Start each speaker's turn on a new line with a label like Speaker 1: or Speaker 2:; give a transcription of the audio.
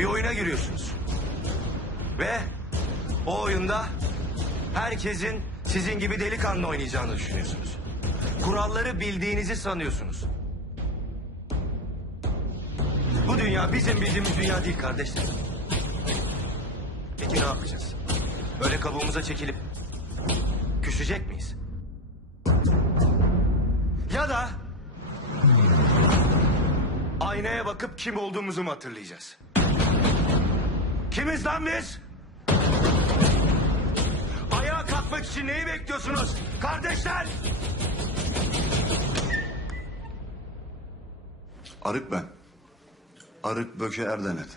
Speaker 1: Bir oyuna giriyorsunuz. Ve o oyunda herkesin sizin gibi delikanlı oynayacağını düşünüyorsunuz. Kuralları bildiğinizi sanıyorsunuz. Bu dünya bizim bildiğimiz dünya değil kardeşler. Peki ne yapacağız? Böyle kabuğumuza çekilip küsecek miyiz? Ya da aynaya bakıp kim olduğumuzu mu hatırlayacağız? Kimiz lan biz? Ayağa kalkmak için neyi bekliyorsunuz? Kardeşler!
Speaker 2: Arık ben. Arık Böke Erdenet.